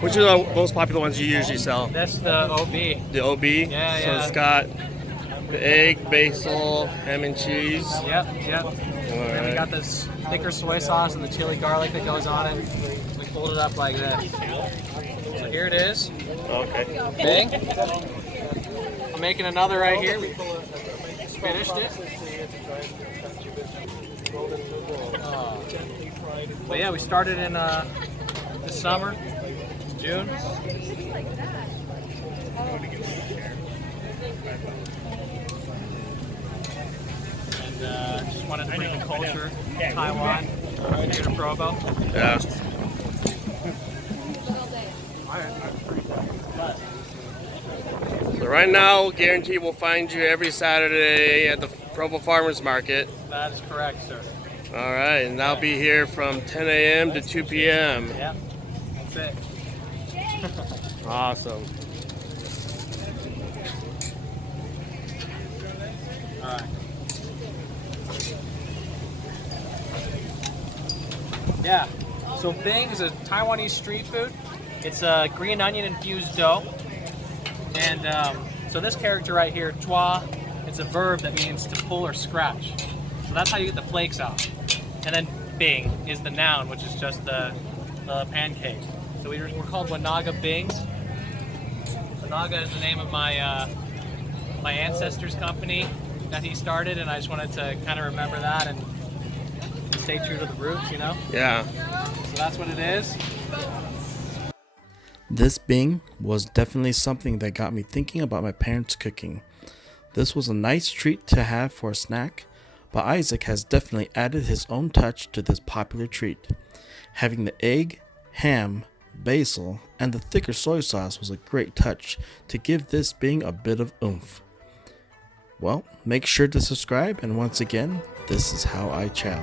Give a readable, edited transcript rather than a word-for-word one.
Which are the most popular ones you usually sell? That's the OB. The OB? Yeah, So yeah. it's got the egg, basil, ham and cheese. Yep, yep. And then we got this thicker soy sauce and the chili garlic that goes on it. We fold it up like this. So here it is. Okay. Bing. I'm making another right here. We finished it. But yeah, we started in this summer, June. And just wanted to bring the culture, Taiwan, Utah Provo. Yeah. So right now, guarantee we'll find you every Saturday at the Provo Farmers Market. That is correct, sir. All right, and I'll be here from 10 a.m. to 2 p.m. Yeah, that's it. Awesome. All right. Yeah, so Bing is a Taiwanese street food. It's a green onion infused dough. And so this character right here, Chow, it's a verb that means to pull or scratch. So that's how you get the flakes out. And then Bing is the noun, which is just the pancake. So we're called Wanaga Bings. Wanaga is the name of my my ancestor's company that he started, and I just wanted to kind of remember that and stay true to the roots, you know? Yeah. So that's what it is. This Bing was definitely something that got me thinking about my parents' cooking. This was a nice treat to have for a snack, but Isaac has definitely added his own touch to this popular treat. Having the egg, ham, basil, and the thicker soy sauce was a great touch to give this Bing a bit of oomph. Well, make sure to subscribe, and once again, this is how I chow.